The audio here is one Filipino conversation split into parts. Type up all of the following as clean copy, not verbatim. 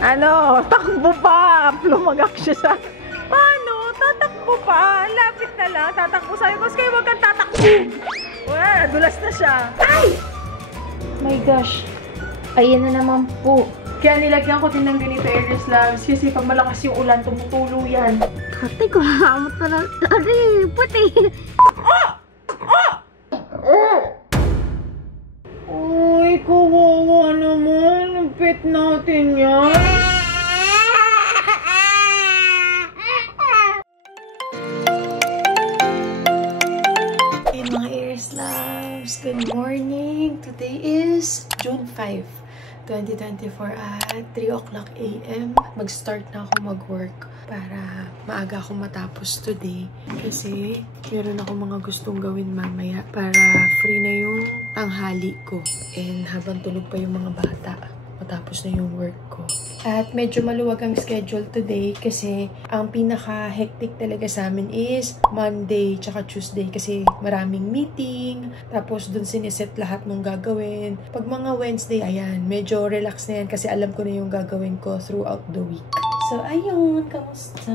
Ano? Takbo pa! Lumagak siya sa... Paano? Tatakbo pa! Lapit na lang. Tatakbo sa'yo. Mas kayo wag kang tatakbo! Wala, dulas na siya. Ay! My gosh. Ayan na naman po. Kaya nilagyan ko din ng ganito Aries Loves kasi pag malakas yung ulan, tumutulo yan. Ate ko, hamot na lang. Ate, puti. Uy, kawawa naman. Ang pet natin yan. Hey mga Aries Loves, good morning. Today is June 5. 2024 at 3 o'clock AM. Mag-start na ako mag-work para maaga ako matapos today. Kasi meron ako mga gustong gawin mamaya para free na yung tanghali ko. And habang tulog pa yung mga bata, matapos na yung work ko. At medyo maluwag ang schedule today kasi ang pinaka-hectic talaga sa amin is Monday tsaka Tuesday kasi maraming meeting. Tapos dun siniset lahat ng gagawin. Pag mga Wednesday, ayan, medyo relax na yan kasi alam ko na yung gagawin ko throughout the week. So, ayun, kamusta?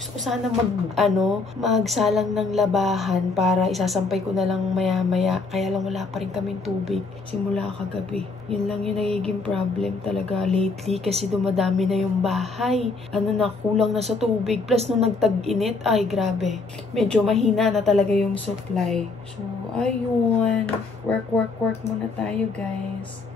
Gusto ko sana magsalang ng labahan para isasampay ko na lang maya-maya. Kaya lang wala pa rin kaming tubig simula kagabi. Yun lang yung nagiging problem talaga lately kasi dumadami na yung bahay. Kulang na sa tubig. Plus, nung nagtag-init, ay grabe. Medyo mahina na talaga yung supply. So, ayun. Work muna tayo, guys.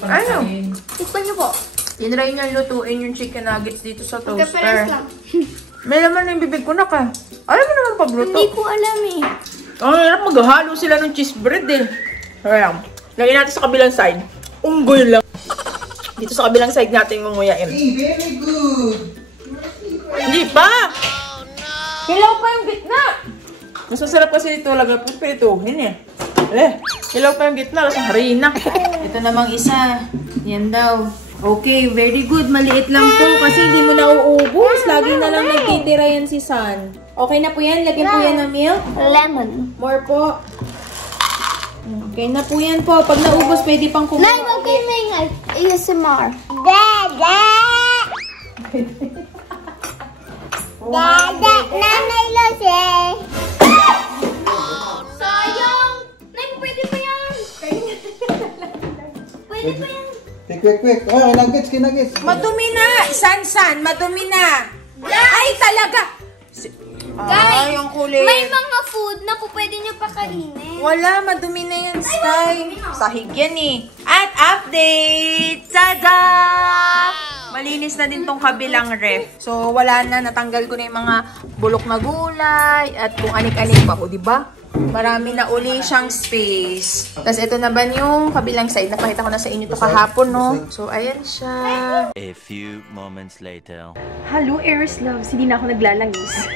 Ano? Tikpan niyo po. Tinry niya lutuin yung chicken nuggets dito sa toaster. Magkapares lang. May laman na yung bibig ko na ka. Alam mo naman pagluto. Hindi ko alam eh. Ang hirap maghahalo sila ng cheese bread eh. Ayan. Lagyan natin sa kabilang side. Unggoy lang. Dito sa kabilang side natin nguyain. Hey, very good. Hindi pa! Oh, no. Hilaw pa yung gitna! Mas masarap kasi ito lagay po pirituhin eh. Hilaw pa yung gitna, lasang harina. Ito namang isa. Yan daw. Okay, very good. Maliit lang to kasi hindi mo na uubos. Lagi na lang nagtitira yan si San. Okay na po yan? Lagyan po yan ng milk? Lemon. More po. Okay na po yan po. Pag naubos, pwede pang kumuha. Nay, wag kayo may ASMR. Dada! Dada! Nanay Lose! Sayang! Nay, pwede pa yan! Pwede pa yan! Quick. Oh, nuggets. Madumi na! San, madumi na! Ay, talaga! Ay, yung kulay. May mga food na po pwede nyo pakainin. Wala, madumi na yan, Sky. Sahig yan eh. At update! Tada! Malinis na din tong kabilang ref. So, wala na. Natanggal ko na yung mga bulok na gulay at kung anik-anik pa ko, diba? Marami na uli siyang space. Tapos ito naman yung kabilang side. Napakita ko na sa inyo to kahapon, no? So, ayan siya. A few moments later. Hello, Aries Loves. Hindi na ako naglalangis.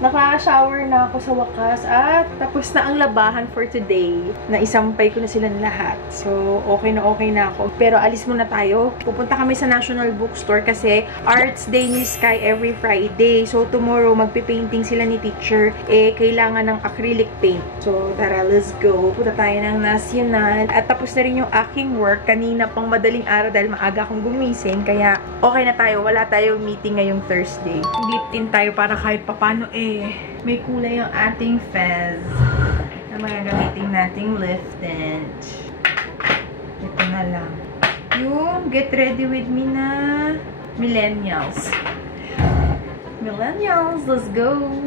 Naka-shower na ako sa wakas at tapos na ang labahan for today. Naisampay ko na silang lahat. So, okay na ako. Pero alis muna tayo. Pupunta kami sa National Bookstore kasi Arts Day ni Sky every Friday. So, tomorrow magpipainting sila ni teacher. Kailangan ng acrylic paint. So, tara, let's go. Punta tayo ng National. At tapos na rin yung aking work. Kanina pang madaling araw dahil maaga akong gumising. Kaya, okay na tayo. Wala tayong meeting ngayong Thursday. Gliptin tayo para kahit papano may kulay yung ating fez na magagamitin nating lift tint. Ito na lang. Yung get ready with me na millennials. Let's go!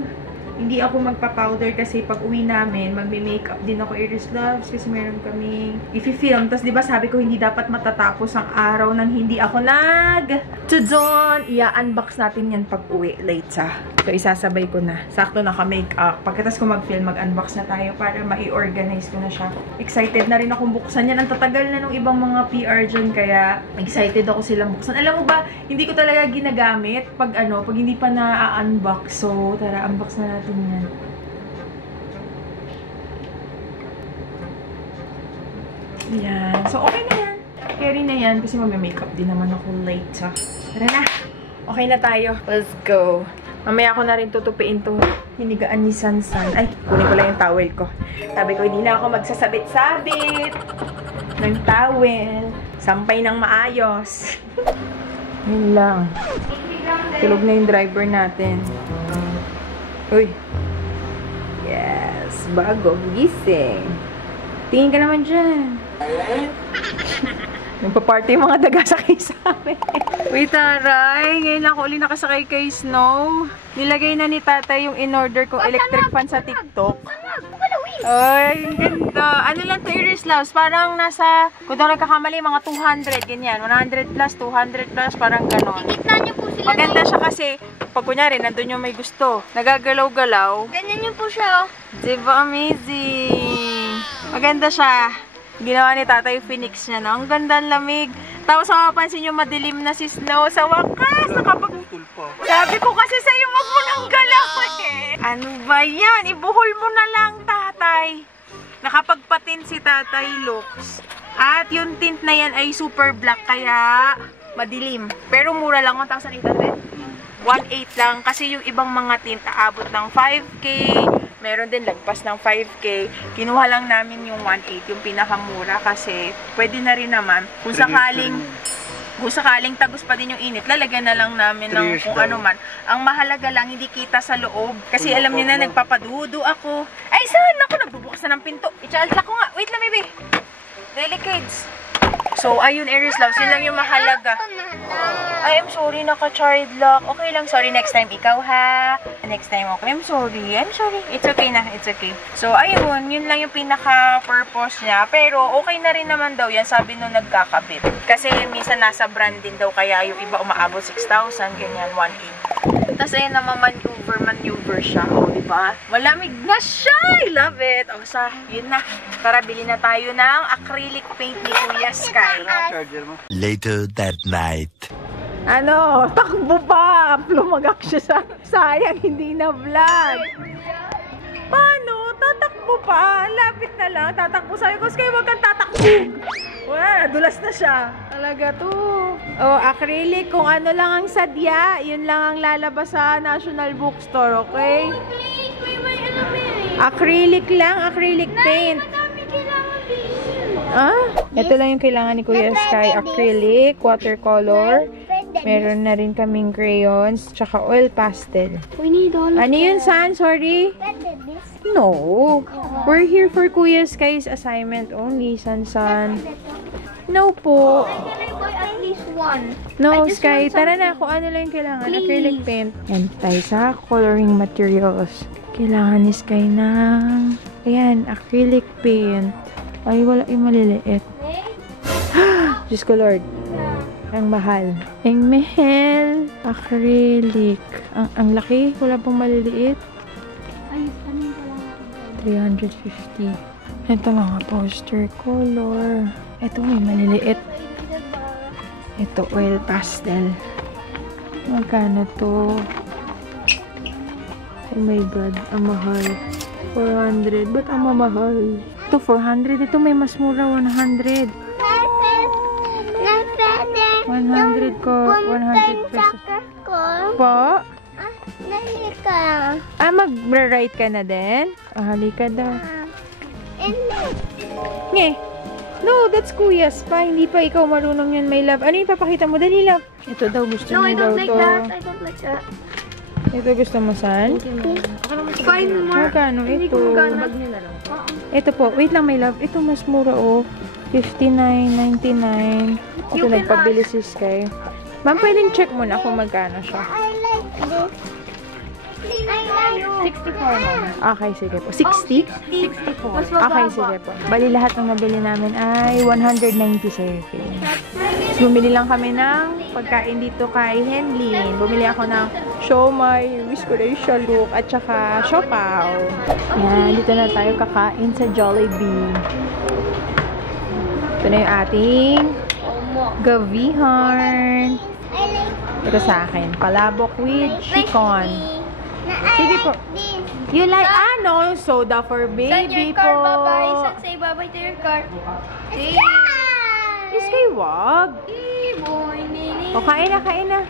Hindi ako magpa-powder kasi pag uwi namin, magme-makeup din ako, Aries Loves, kasi meron kaming i-film. Tapos, diba sabi ko, hindi dapat matatapos ang araw nang hindi ako nag-tudon. Ia-unbox natin yan pag uwi later. So, isasabay ko na. Sakto naka-makeup. Pagkatas ko mag-film, mag-unbox na tayo para ma-i-organize ko na siya. Excited na rin akong buksan yan. Ang tatagal na nung ibang mga PR dyan, kaya excited ako silang buksan. Alam mo ba, hindi ko talaga ginagamit pag hindi pa na-unbox. So, tara, unbox na natin yan. Yan. So, okay na yan. Carry na yan kasi mag-makeup din naman ako later. Tara na. Okay na tayo. Let's go. Mamaya ko na rin tutupiin to hinigaan ni Sansan. Ay, kunin ko lang yung towel ko. Sabi ko, hindi na ako magsasabit-sabit ng towel. Sampay ng maayos. Yun lang. Tulog na yung driver natin. Uy. Yes. Bagong gising. Tingin ka naman dyan. Nagpa-party yung mga daga sakay sa amin. Uy, taray. Ngayon lang ako uli nakasakay kay Snow. Nilagay na ni tatay yung in-order kong electric fan sa TikTok. Ay, ang ganda. Ano lang to, Iris Loves? Parang nasa, kung daw nagkakamali, mga 200, ganyan. 100 plus, 200 plus, parang ganon. Ikitna niyo po sila. Maganda siya kasi, pag kunyari, nandun yung may gusto. Nagagalaw-galaw. Ganyan niyo po siya, oh. Diba, amazing? Maganda siya. Ginawa ni Tatay Phoenix niya, no? Ang ganda ng lamig. Tapos mapapansin nyo, madilim na si Snow. Sa wakas, nakapagputol pa. Sabi ko kasi sa'yo, wag mo nang galaw eh. Ano ba yan? Ibuhol mo na lang, Tatay. Nakapagpatin si Tatay Lux. At yung tint na yan ay super black, kaya madilim. Pero mura lang, 1,800. 1,800 lang. Kasi yung ibang mga tint aabot ng 5K. Meron din lagpas ng 5K. Kinuha lang namin yung 1,800, yung pinakamura kasi pwede na rin naman. Kung sakaling tagus pa din yung init, lalagyan na lang namin ng kung ano man. Ang mahalaga lang, hindi kita sa loob. Kasi alam niyo na, nagpapadudo ako. Ay, saan? Ako, nagbubukas na ng pinto. I-child lock ko nga. Wait lang, baby. Delicates. So, ayun, Aries Loves, yun lang yung mahalaga. Ay, I'm sorry, naka-child lock. Okay lang, sorry, next time ikaw ha. Next time, okay, I'm sorry. It's okay na, it's okay. So, ayun, yun lang yung pinaka-purpose niya. Pero, okay na rin naman daw yan, sabi nung nagkakabit. Kasi, minsan nasa brand din daw, kaya yung iba umaabot 6,000, ganyan, 1,800. Tapos, ayun naman, maneuver siya. O, diba? Malamig na siya! I love it! O, sa, yun na. Tara, bili na tayo ng acrylic paint ni Kuya Sky. Later that night. Ano? Takbo pa! Lumagak siya sa sayang, hindi na vlog. Paano? Tatakbo pa. Lapit na lang. Tatakbo sa'yo. Kasi kayo wag kang tatakbo. Wala, dulas na siya. Talaga to. Oh, acrylic. Kung ano lang ang sadya, yun lang ang lalabas sa National Bookstore, okay? Acrylic lang, acrylic paint. Ah, ito lang yung kailangan ni Kuya Sky. Acrylic, watercolor. Meron na rin kaming crayons, tsaka oil pastel. We need all of Ano yun, San? Sorry? No. We're here for Kuya Sky's assignment only, San. No po. Can I buy at least one? No, Sky. Tara na. Kung ano lang yung kailangan. Please. Acrylic paint. And tayo sa coloring materials. Kailangan ni Sky ng... Ayan, acrylic paint. Ay, wala yung maliliit. Diyos ko, Lord. Ang mahal. Ang mahal. Acrylic. Ang laki. Wala pang maliliit. Ay, kanin pa lang. 350. Ito mga poster color. Ito may maliliit. Ito oil pastel. Magkano to? Oh my God. Ang mahal. 400. Ba't ang mamahal? Ito 400. Ito may mas mura. 100. 100 ko. 100 pesos. Po? Dali ka. Mag-write ka na din? Halika daw. Nge. No, that's Kuya's pa. Hindi pa ikaw marunong yun, my love. Ano yung papakita mo? Dali lang. Ito daw gusto mo daw to. I don't like that. Ito gusto mo, San? Fine more. Magkano ito? Ito po. Wait lang, my love. Ito mas mura, oh. 59.99. Ito nagpabili si Sky. Ma'am, pwedeng check mo na kung magkano siya. I like this. I like 64 mama. Okay, sige po. 60? 64. Okay, sige po. Bali lahat ng nabili namin ay 197. Bumili lang kami ng pagkain dito kay Henlin. Bumili ako ng siomay, wish-ko-ray look, at saka siopaw. Yan, dito na tayo kakain sa Jollibee. Ito na yung ating gavihon. Ito sa akin, palabok with chicken. Sige po. You like, ano? Soda for baby po. Bye-bye. Say bye-bye to your car. Is kay wag. boy. O, kain na, kain na.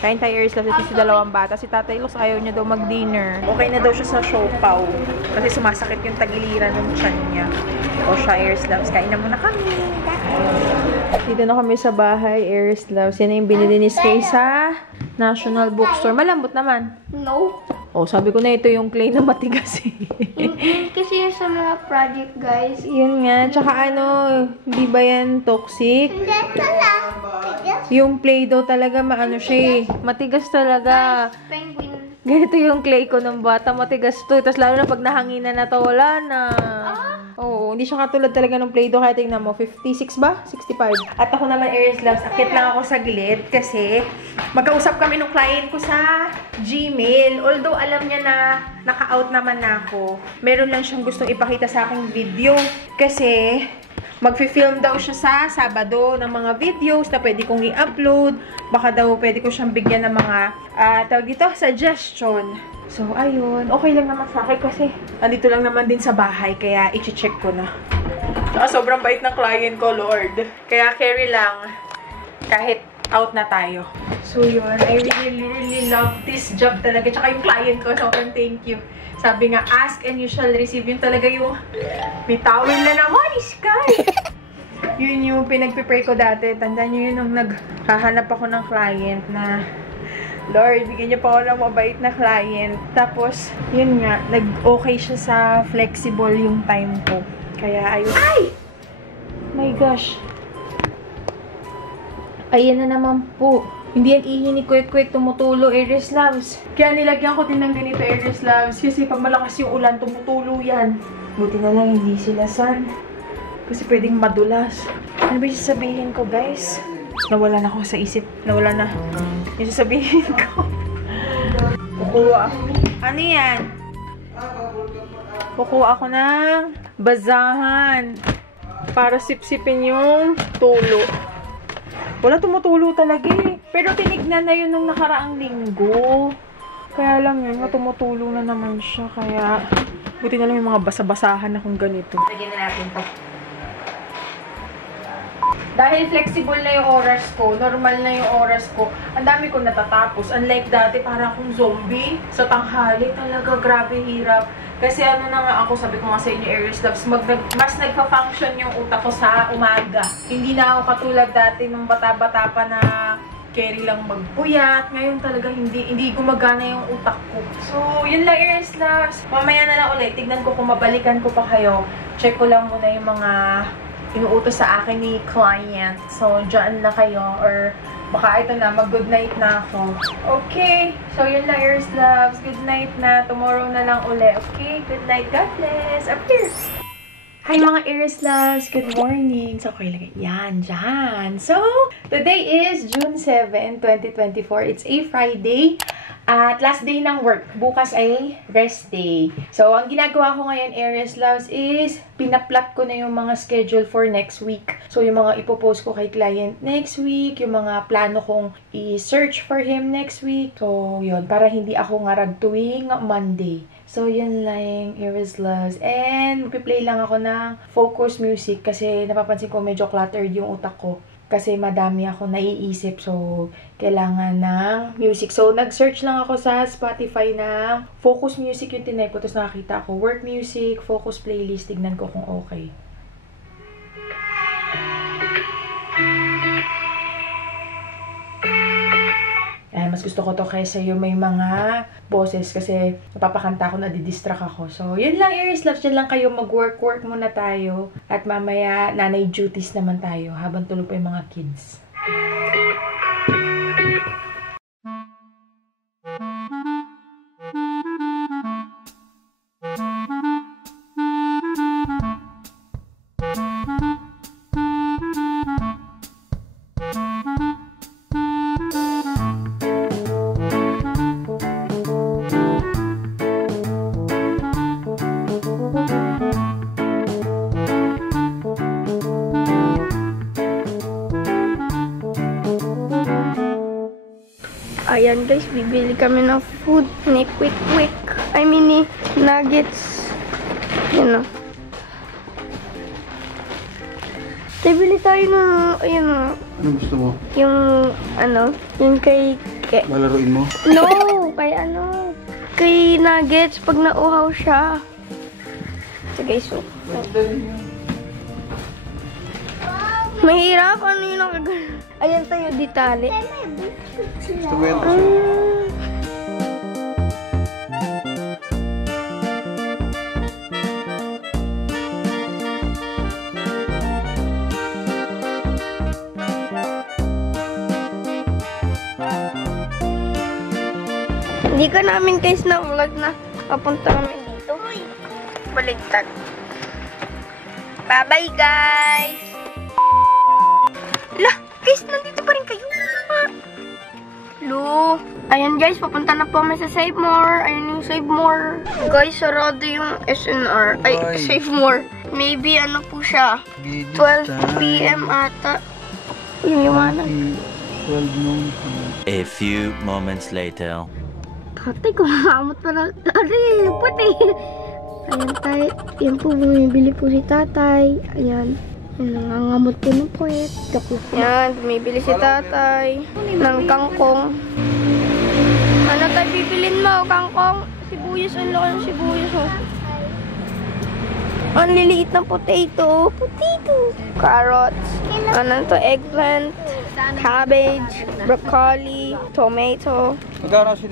Kain tayo, Iris Loves. Ito si dalawang bata. Si Tatay Lux ayaw niya daw mag-dinner. Okay na daw siya sa siopaw. Kasi sumasakit yung tagiliran ng tiyan niya. O siya, Iris Loves. Kain na muna kami. Dito na kami sa bahay, Iris Loves. Yan na yung binili ni Skay sa National Bookstore. Malambot naman. No. O, sabi ko na ito yung clay na matigas eh. Kasi yun sa mga project, guys. Yun nga. Tsaka ano, hindi ba yan toxic? Hindi pala. Yung Play-Doh talaga, maano siya eh. Matigas talaga. Penguin. Ganito yung clay ko ng bata. Matigas to. Tapos lalo na pag nahanginan na to, wala na. Oo, hindi siya katulad talaga ng Play-Doh. Kaya tingnan mo, 56 ba? 65. At ako naman, Iris Loves, akit lang ako sa gilid kasi magkausap kami ng client ko sa Gmail. Although alam niya na naka-out naman na ako, meron lang siyang gustong ipakita sa aking video. Kasi magfi-film daw siya sa Sabado ng mga videos na pwede kong i-upload. Baka daw pwede ko siyang bigyan ng mga, tawag dito, suggestion. So, ayun. Okay lang naman sa akin kasi andito lang naman din sa bahay. Kaya, i-check ko na. Sobrang bait ng client ko, Lord. Kaya, carry lang. Kahit out na tayo. So, yun. I really love this job talaga. Tsaka yung client ko, sobrang thank you. Sabi nga, ask and you shall receive. Yun talaga yung may tawil na naman, Sky! Yun yung pinag-prepare ko dati. Tandaan nyo yun nung naghahanap ako ng client na Lord, bigyan niyo pa ako ng mabait na client. Tapos, yun nga, nag-okay siya sa flexible yung time ko. Kaya, ayun. Ay! My gosh. Ayan na naman po. Hindi yan ihi ni Quick tumutulo, Iris Loves. Kaya nilagyan ko din ng ganito, Iris Loves. Kasi pag malakas yung ulan, tumutulo yan. Buti na lang hindi sila san. Kasi pwedeng madulas. Ano ba yung sasabihin ko, guys? Nawala na ako sa isip. Nawala na yung sasabihin ko. Kukuha ako. Ano yan? Kukuha ako ng bazahan para sipsipin yung tulo. Wala tumutulo talaga eh. Pero tinignan na yun nung nakaraang linggo. Kaya lang yun, tumutulo na naman siya. Kaya, buti na lang yung mga basa-basahan na kung ganito. Lagyan na natin to. Dahil flexible na yung oras ko, normal na yung oras ko, ang dami ko natatapos. Unlike dati, parang akong zombie. Sa tanghali talaga, grabe hirap. Kasi ano na nga ako, sabi ko nga sa inyo, Iris Loves, mas nagpa-function yung utak ko sa umaga. Hindi na ako katulad dati nung bata-bata pa na carry lang magpuyat. Ngayon talaga hindi gumagana yung utak ko. So, yun lang, Iris Loves. Mamaya na lang ulit, tignan ko kung mabalikan ko pa kayo. Check ko lang muna yung mga inuutos sa akin ni client. So, dyan na kayo. Or, baka ito na, mag-good night na ako. Okay. So, yun lang, Iris Loves. Good night na. Tomorrow na lang uli. Okay? Good night. God bless. Up here. Hi mga Iris Loves. Good morning. So, okay lang. Yan, dyan. So, today is June 7, 2024. It's a Friday. At last day ng work. Bukas ay rest day. So, ang ginagawa ko ngayon, Iris Loves, is pinaplot ko na yung mga schedule for next week. So, yung mga ipopost ko kay client next week, yung mga plano kong i-search for him next week. So, yun. Para hindi ako ngarag tuwing Monday. So, yun lang, Iris Loves. And, magpiplay lang ako ng focus music kasi napapansin ko medyo cluttered yung utak ko. Kasi madami ako naiisip. So, kailangan ng music. So, nag-search lang ako sa Spotify ng focus music yung tinay ko. Tapos nakakita ako work music, focus playlist. Tignan ko kung okay. Mas gusto ko to kaysa yung may mga boses kasi napapakanta ko, nadidistract ako. So, yun lang, Iris Loves. Dyan lang kayo mag-work muna tayo. At mamaya, nanay duties naman tayo habang tulog pa yung mga kids. Ayan guys, bibili kami ng food ni Quick. I mean ni Nuggets. You know. Bili tayo ng, ayun o. Anong gusto mo? Yung, yung kay... Lalaruin mo? No! Kay kay Nuggets pag nauhaw siya. So guys, so. Mahirap? Ano yung nakagano? Ayan tayo, di tali. Gusto mo yan? Hindi ka namin guys na vlog na papunta kami dito. Baligtad. Bye-bye guys! Lah! Guys, nandito pa rin kayo. Lo! Ayan guys, papunta na po kami sa Save More. Ayan yung Save More. Guys, sarado yung SNR. Ay, Save More. Maybe ano po siya. 12 PM ata. Yung liwanag. 12 noon. A few moments later. Tatay, kumakamot pala. Tatay, puti. Ayan tayo. Yan po, bumibili po si tatay. Ayan. Nangangamot po ng puwet. Yan, bumibili si tatay. Ng kangkong. Ano tayo bibilin mo, kangkong? Sibuyas, ang laki ng sibuyas, oh. Ang liliit ng potato. Potato. Carrots. Ano to? Eggplant. Cabbage. Broccoli. Tomato.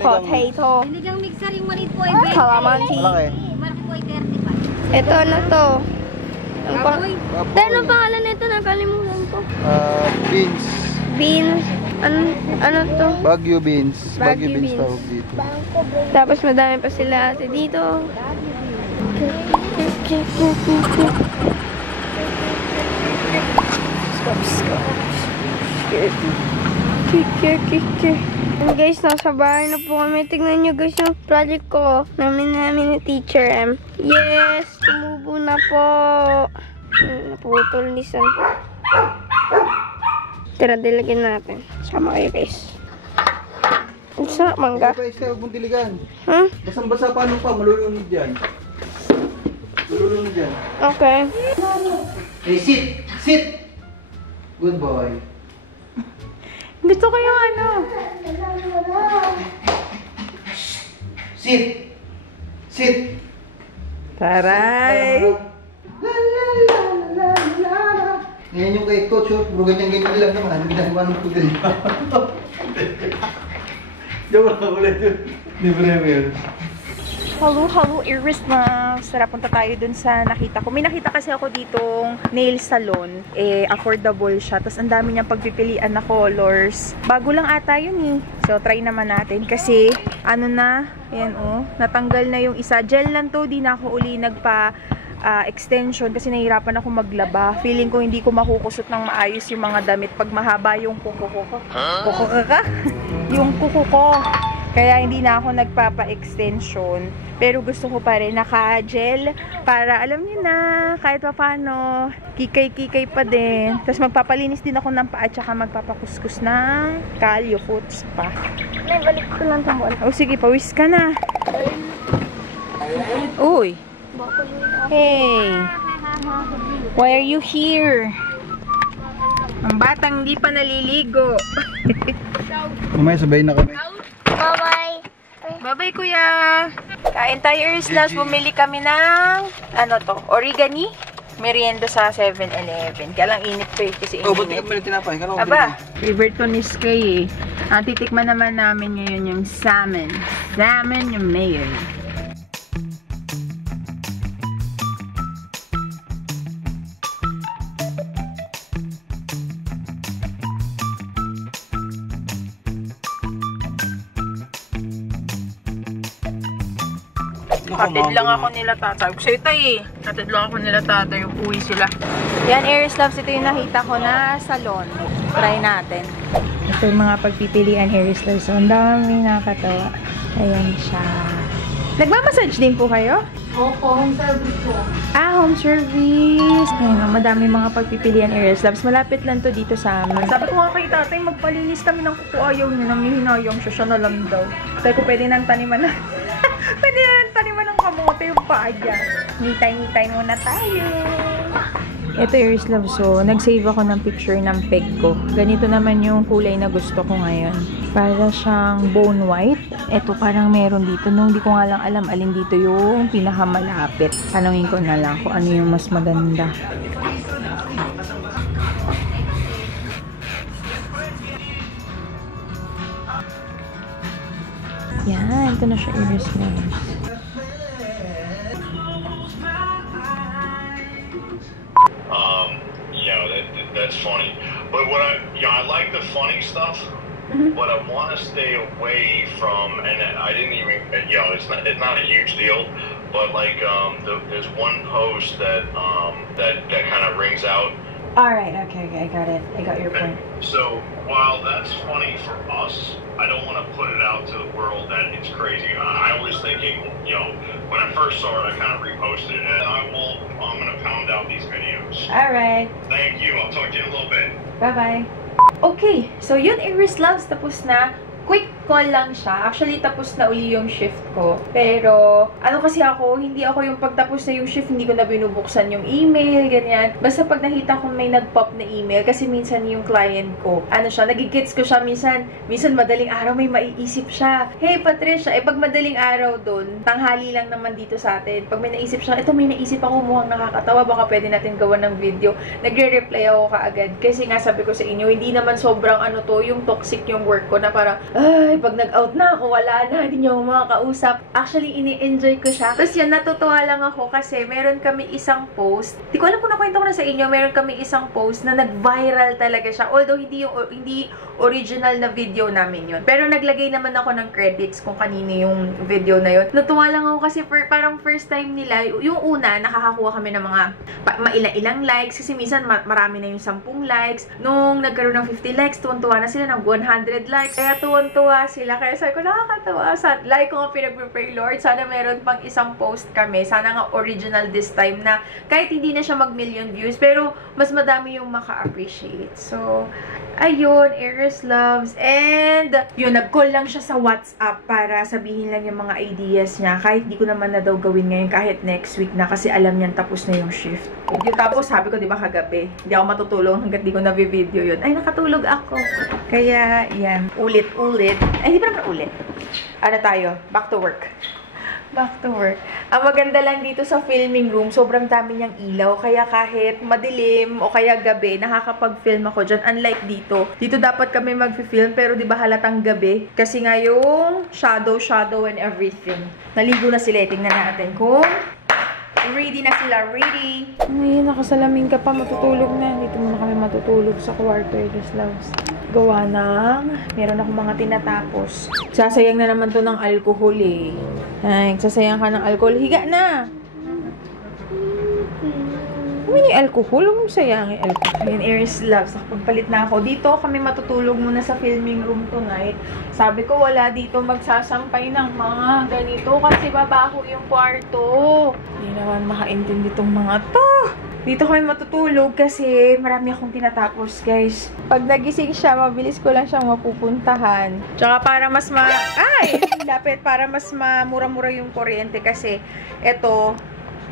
Potato. Sinigang mixer yung maliit po ay Calamansi. Malaki po ay 35. Ito na to. Anong pangalan nito? Nakalimutan ko. Beans. Beans. Ano to? Baguio beans. Baguio beans. Tawag dito. Tapos madami pa sila ate dito. And guys, nasa bahay na po kami. Tignan nyo guys yung project ko. Namin ni Teacher M. Yes! Tumubo na po. Naputol ni San. Tira, dilagyan natin. Sama kayo guys. Ang sarap mangga. Guys, huwag mong diligan. Hmm? Basang-basa paano pa? Malulunod dyan. Malulunod dyan. Okay. Hey, sit! Sit! Good boy. Gusto ko yung ano. Sit! Sit! Taray! Ngayon yung kay coach, puro ganyan-ganyan lang naman. Ginagawa ng pudel. Joke lang ulit yun. Di premier. Hello, Iris na. Sarap, punta tayo dun sa nakita ko. May nakita kasi ako ditong nail salon. Affordable siya. Tapos ang dami niyang pagpipilian na colors. Bago lang ata yun eh. So, try naman natin. Kasi, ano na, yan oh, natanggal na yung isa. Gel lang to, di na ako uli extension kasi nahihirapan ako maglaba. Feeling ko hindi ko makukusot ng maayos yung mga damit pag mahaba yung kuko ko. Yung kuko ko. Kaya hindi na ako nagpapa-extension. Pero gusto ko pa rin naka-gel para alam niyo na kahit pa paano kikay-kikay pa din. Tapos magpapalinis din ako ng paa at saka magpapakuskus ng kalyo foots pa. May balik ko lang ito muna. O sige, pawis ka na. Uy. Hey. Why are you here? Ang batang hindi pa naliligo. Mamaya sabay na kami. Bye-bye. Bye-bye, kuya. Kain tayo, Erslas. Bumili kami ng, ano to, origami. Merienda sa 7-Eleven. Kaya lang init pa eh, kasi Oh, ba't di init. ka pala tinapay? Aba, favorite to ni Sky eh. Titikman naman namin ngayon yung salmon. Salmon yung mayo. Hatid lang ako nila tatay. Kasi ito eh. Hatid lang ako nila tatay. Uwi sila. Yan, Aries Loves. Ito yung nakita ko na salon. Try natin. Ito yung mga pagpipilian Aries Loves. So, ang dami nakakatawa. Ayan siya. Nagmamassage din po kayo? Opo, home service po. Home service. Ayun, madami mga pagpipilian Aries Loves. Malapit lang to dito sa amin. Sabi ko nga kay tatay, magpalinis kami ng kuko. Ayaw niya. Nanghihinayang siya. Siya na lang daw. Sabi ko, pwede nang taniman na. Pwede na nang taniman ng kamote yung paa dyan. Ngitay-ngitay muna tayo. Ito, Iris Love. So, nag-save ako ng picture ng peg ko. Ganito naman yung kulay na gusto ko ngayon. Para siyang bone white. Ito, parang meron dito. Nung di ko nga lang alam alin dito yung pinakamalapit. Tanungin ko na lang kung ano yung mas maganda. Yan, ito na siya, Iris Love. That's funny, but I like the funny stuff, but I want to stay away from, and I didn't even, it's not a huge deal, but like, there's one post that kind of rings out. Alright, okay, I got it. I got your point. So, while that's funny for us, I don't want to put it out to the world that it's crazy. I was thinking, when I first saw it, I kind of reposted it, and I'm going to pound out these videos. Alright. Thank you. I'll talk to you in a little bit. Bye-bye. Okay, so yun, Iris Loves, tapos na. Quick call lang siya. Actually, tapos na uli yung shift ko. Pero, ano kasi ako, hindi ako yung pagtapos na yung shift, hindi ko na binubuksan yung email, ganyan. Basta pag nakita ko may nag-pop na email, kasi minsan yung client ko, ano siya, nagigits ko siya, minsan madaling araw may maiisip siya. Hey, Patricia, pag madaling araw dun, tanghali lang naman dito sa atin. Pag may naisip siya, ito may naisip ako, mukhang nakakatawa, baka pwede natin gawa ng video. Nagre-reply ako kaagad. Kasi nga sabi ko sa inyo, hindi naman sobrang yung toxic yung work ko na parang, ay, pag nag-out na ako, wala na, hindi niyo makakausap. Actually, ini-enjoy ko siya. Tapos yun, natutuwa lang ako kasi meron kami isang post. Di ko alam kung nakwento ko na sa inyo, meron kami isang post na nag-viral talaga siya. Although, hindi original na video namin yun. Pero naglagay naman ako ng credits kung kanino yung video na yun. Natuwa lang ako kasi parang first time nila, yung una, nakakakuha kami ng mga mailang likes. Kasi minsan, marami na yung 10 likes. Nung nagkaroon ng 50 likes, tuwan-tuwa na sila ng 100 likes. Kaya tuwan-tuwa sila. Kaya sabi ko, nakakatawa. Like ko nga pinag-pray, Lord, sana meron pang isang post kami. Sana nga original this time na kahit hindi na siya mag-million views, pero mas madami yung maka-appreciate. So, ayun, Iris Loves. And, yun, nag-call lang siya sa WhatsApp para sabihin lang yung mga ideas niya. Kahit di ko naman na daw gawin ngayon, kahit next week na, kasi alam niyan tapos na yung shift. Yung tapos, sabi ko, di ba, kagabi, hindi ako matutulog hanggat di ko na-video yun. Ay, nakatulog ako. Kaya, yan, ulit-ulit. Ay, hindi pa naman ulit. Ano tayo? Back to work. Back to work. Ang maganda lang dito sa filming room, sobrang dami niyang ilaw. Kaya kahit madilim o kaya gabi, nakakapag-film ako dyan. Unlike dito. Dito dapat kami mag-film, pero di ba halatang gabi? Kasi nga yung shadow and everything. Naligo na sila. Tingnan natin kung ready na sila. Ready. Ngayon, nakasalamin ka pa. Matutulog na. Dito muna kami matutulog sa kwarto. Iris Loves. Gawa ng meron ako mga tinatapos. Sasayang na naman to ng alcohol eh. Ay, sasayang ka ng alcohol. Higa na! Kung may alcohol, huwag mong sayangin alcohol. Ayun, Iris Loves. Nakapagpalit na ako. Dito kami matutulog muna sa filming room tonight. Sabi ko, wala dito magsasampay ng mga ganito kasi babaho yung kwarto. Hindi naman makaintindi itong mga to. Dito kami matutulog kasi marami akong tinatapos, guys. Pag nagising siya, mabilis ko lang siyang mapupuntahan. Tsaka para mas para mas mura-mura yung kuryente kasi ito,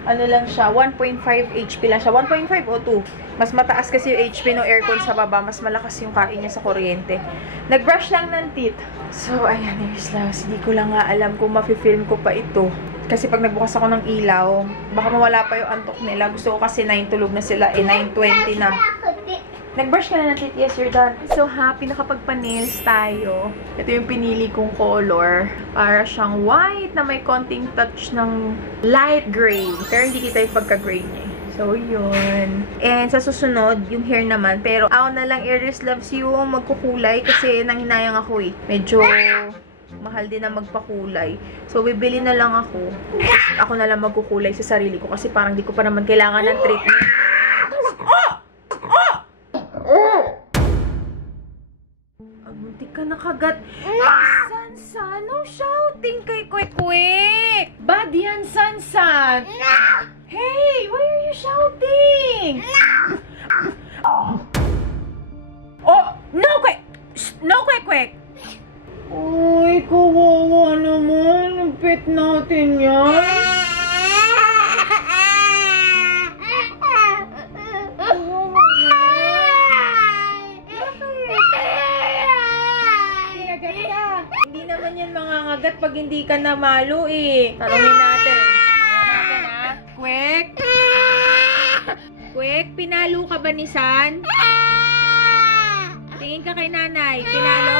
ano lang siya, 1.5 HP lang siya. 1.5 o 2. Mas mataas kasi yung HP ng aircon sa baba. Mas malakas yung kain niya sa kuryente. Nag-brush lang ng teeth. So, ayan, Iris Loves. Hindi ko lang nga alam kung mafe-film ko pa ito. Kasi pag nagbukas ako ng ilaw, baka mawala pa yung antok nila. Gusto ko kasi 9 tulog na sila. 9:20 na. Nag-brush ka na ng teeth? Yes, you're done. So happy nakapagpa-nails tayo. Ito yung pinili kong color. Para siyang white na may konting touch ng light gray. Pero hindi kita yung pagka-gray niya. So, yun. And sa susunod, yung hair naman. Pero ako na lang, Iris Loves, yung magkukulay. Kasi nanghinayang ako eh. Medyo mahal din na magpakulay. So, bibili na lang ako. Ako na lang magkukulay sa sarili ko. Kasi parang di ko pa naman kailangan ng treatment. Muntik ka nakagat. Sansan, no shouting kay Kwek-Kwek. Bad yan, Sansan. Hey, why are you shouting? Oh, no, Kwek-Kwek. Uy, kawawa naman. Ang pet natin yan. naman yan mangangagat pag hindi ka namalo eh. Tanungin natin. Kwek? Kwek, pinalo ka ba ni San? Tingin ka kay nanay. Pinalo?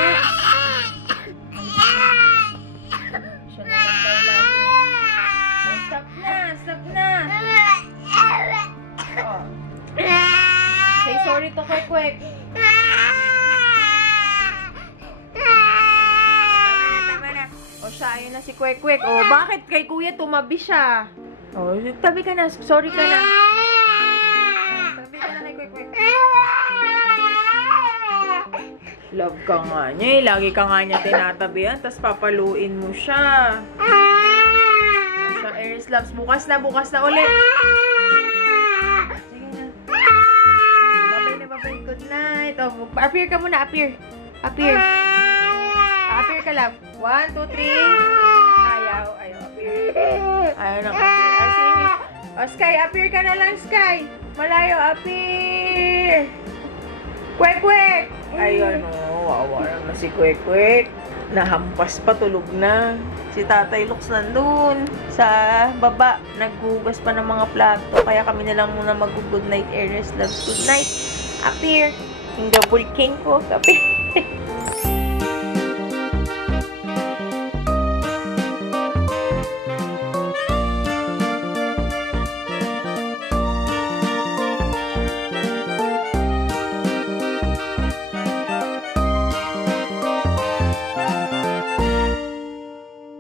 Siya naman daw lagi. Oh, stop na. Stop na. Oh. Say sorry to Kwek Kwek. Tama na. O siya, ayun na si Kwek Kwek. O, bakit kay kuya tumabi siya? O, tabi ka na. Sorry ka na. Tabi ka na kay Kwek Kwek. Love ka nga niya eh. Lagi ka nga niya tinatabihan. Tapos papaluin mo siya. Siya, Aries Loves. Bukas na ulit. Good night. Oh, appear ka muna. Appear. Appear ka lang. 1, 2, 3. Ayaw. Appear. Ayaw nang appear. Sige. Oh, Sky. Appear ka na lang, Sky. Malayo. Appear. Kwek, kwek. Ayun. Oh, wawa naman si Kwek, kwek. Nahampas pa. Tulog na. Si Tatay Lux nandun sa baba. Naghugas pa ng mga plato. Kaya kami na lang muna mag-good night. Aries Loves. Good night. Appear. Yung double king ko. Appear.